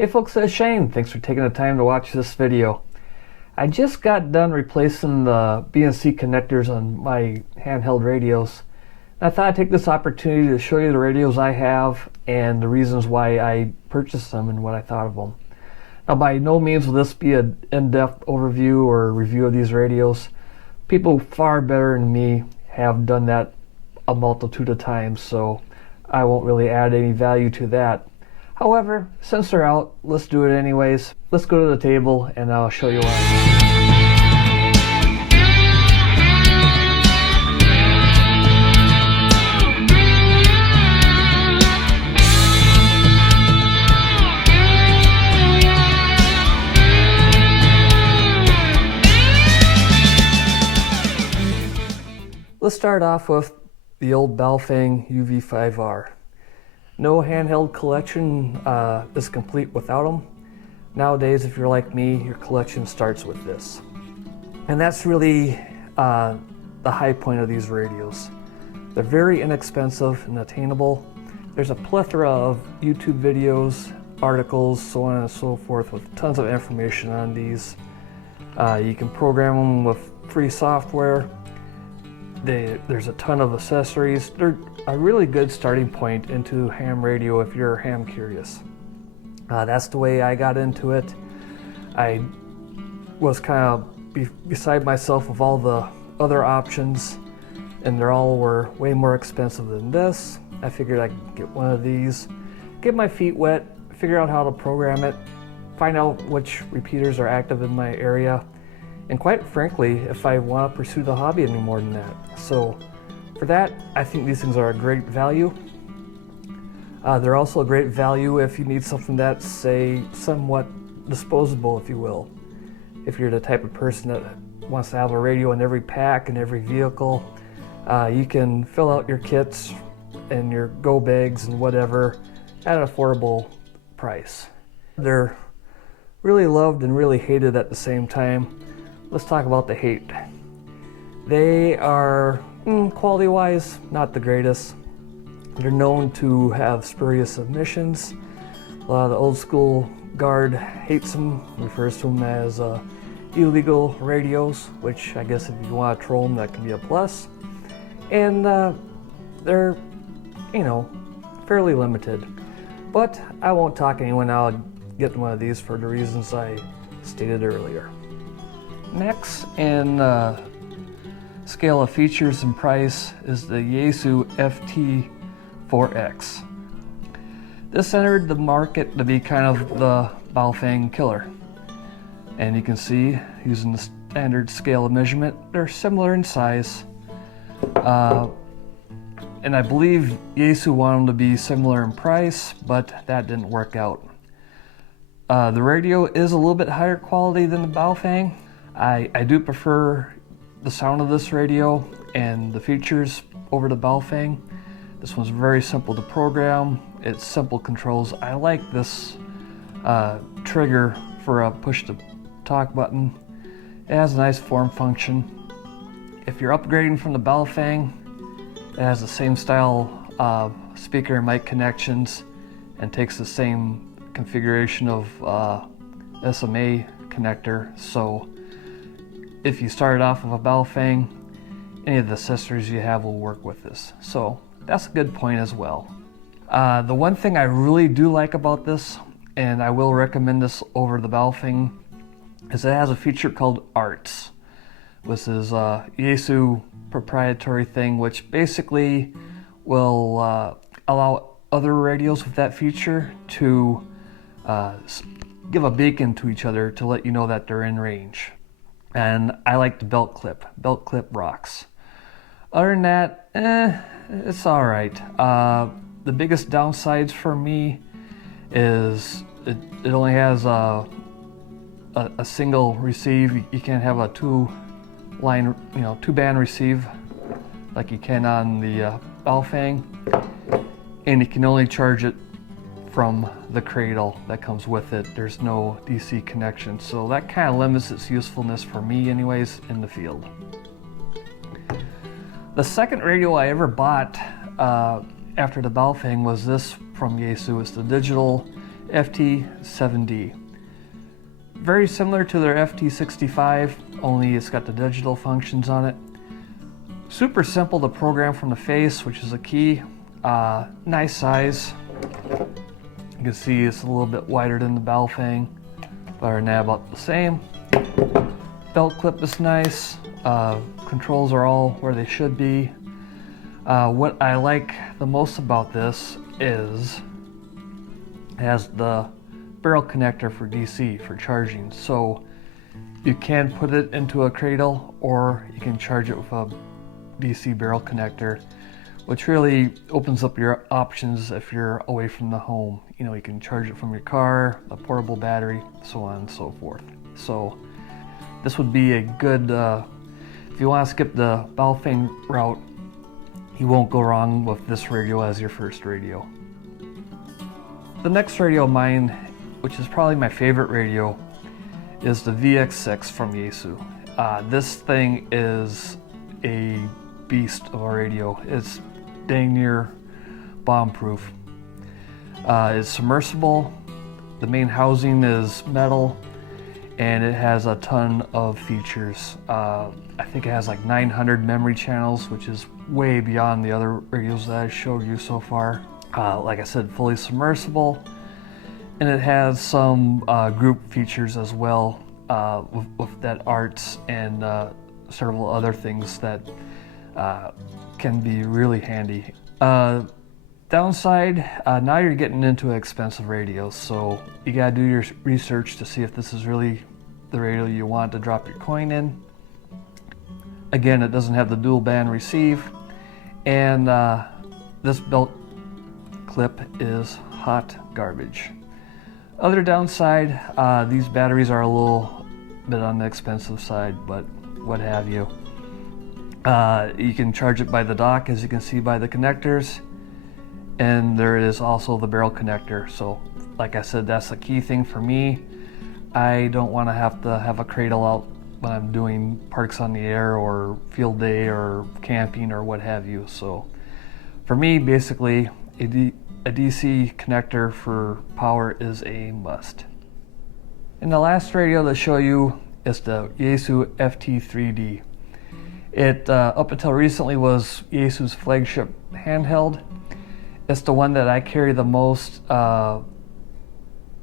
Hey folks, it's Shane. Thanks for taking the time to watch this video. I just got done replacing the BNC connectors on my handheld radios. I thought I'd take this opportunity to show you the radios I have and the reasons why I purchased them and what I thought of them. Now, by no means will this be an in-depth overview or review of these radios. People far better than me have done that a multitude of times, so I won't really add any value to that. However, since they're out, let's do it anyways. Let's go to the table and I'll show you why. Let's start off with the old Baofeng UV5R. No handheld collection is complete without them. Nowadays, if you're like me, your collection starts with this. And that's really the high point of these radios. They're very inexpensive and attainable. There's a plethora of YouTube videos, articles, so on and so forth, with tons of information on these. You can program them with free software. There's a ton of accessories. They're a really good starting point into ham radio if you're ham curious. That's the way I got into it. I was kind of beside myself with all the other options, and they all were way more expensive than this. I figured I could get one of these, get my feet wet, figure out how to program it, find out which repeaters are active in my area, and quite frankly, if I want to pursue the hobby any more than that. So for that, I think these things are a great value. They're also a great value if you need something that's, say, somewhat disposable, if you will. If you're the type of person that wants to have a radio in every pack and every vehicle, you can fill out your kits and your go bags and whatever at an affordable price. They're really loved and really hated at the same time. Let's talk about the hate. They are, quality-wise, not the greatest. They're known to have spurious emissions. A lot of the old school guard hates them, refers to them as illegal radios, which I guess if you want to troll them, that can be a plus. And they're, fairly limited. But I won't talk anyone out of getting one of these for the reasons I stated earlier. Next in scale of features and price is the Yaesu FT4X. This entered the market to be kind of the Baofeng killer. And you can see, using the standard scale of measurement, they're similar in size. And I believe Yaesu wanted them to be similar in price, but that didn't work out. The radio is a little bit higher quality than the Baofeng. I do prefer the sound of this radio and the features over the Baofeng. This one's very simple to program. It's simple controls. I like this trigger for a push to talk button. It has a nice form function. If you're upgrading from the Baofeng, it has the same style of speaker and mic connections and takes the same configuration of SMA connector. So if you started off with a Baofeng, any of the accessories you have will work with this. So that's a good point as well. The one thing I really do like about this, and I will recommend this over the Baofeng, is it has a feature called Arts. This is a Yaesu proprietary thing, which basically will allow other radios with that feature to give a beacon to each other to let you know that they're in range. And I like the belt clip. Belt clip rocks. Other than that, it's all right. The biggest downsides for me is it only has a single receive. You can't have a two-band receive like you can on the Baofeng, and you can only charge it from the cradle that comes with it. There's no DC connection, so that kind of limits its usefulness for me anyways in the field. The second radio I ever bought after the Baofeng was this from Yaesu. It's the digital FT7D. Very similar to their FT65, only it's got the digital functions on it. Super simple to program from the face, which is a key. Nice size. You can see it's a little bit wider than the Baofeng, but other than that, about the same. Belt clip is nice. Controls are all where they should be. What I like the most about this is it has the barrel connector for DC for charging. So you can put it into a cradle or you can charge it with a DC barrel connector, which really opens up your options if you're away from the home. You know, you can charge it from your car, a portable battery, so on and so forth. So this would be a good, if you want to skip the Baofeng route, you won't go wrong with this radio as your first radio. The next radio of mine, which is probably my favorite radio, is the VX6 from Yaesu. This thing is a beast of a radio. It's dang near bomb-proof. It's submersible. The main housing is metal, and it has a ton of features. I think it has like 900 memory channels, which is way beyond the other radios that I showed you so far. Like I said, fully submersible, and it has some group features as well with that arts and several other things that can be really handy. Downside, now you're getting into expensive radios, so you gotta do your research to see if this is really the radio you want to drop your coin in. Again, it doesn't have the dual band receive, and this belt clip is hot garbage. Other downside, these batteries are a little bit on the expensive side, but what have you. You can charge it by the dock, as you can see by the connectors, and there is also the barrel connector. So like I said, that's the key thing for me. I don't want to have a cradle out when I'm doing parks on the air or field day or camping or what have you. So for me, basically, a DC connector for power is a must. And the last radio to show you is the Yaesu FT3D. It, up until recently, was Yaesu's flagship handheld. It's the one that I carry the most,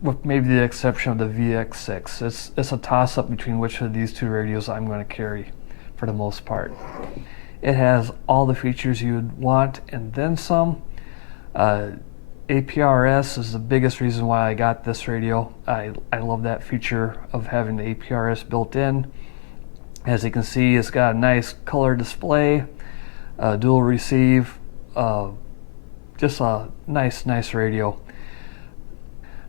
with maybe the exception of the VX6. It's a toss-up between which of these two radios I'm going to carry for the most part. It has all the features you would want and then some. APRS is the biggest reason why I got this radio. I love that feature of having the APRS built in. As you can see, it's got a nice color display, dual receive, just a nice radio.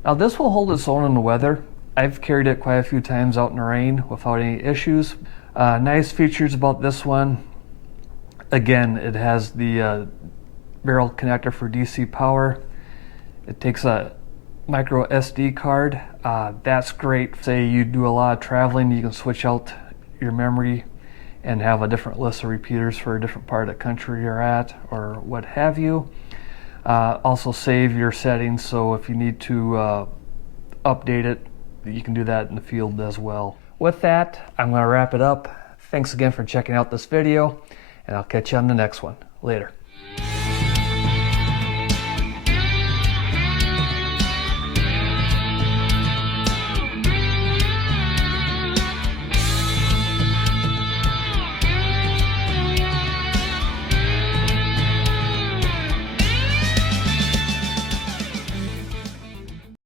Now this will hold its own in the weather. I've carried it quite a few times out in the rain without any issues. Nice features about this one. Again, it has the barrel connector for DC power. It takes a micro SD card. That's great. Say you do a lot of traveling, you can switch out your memory and have a different list of repeaters for a different part of the country you're at or what have you. Also save your settings, so if you need to update it, you can do that in the field as well. With that, I'm going to wrap it up. Thanks again for checking out this video, and I'll catch you on the next one. Later.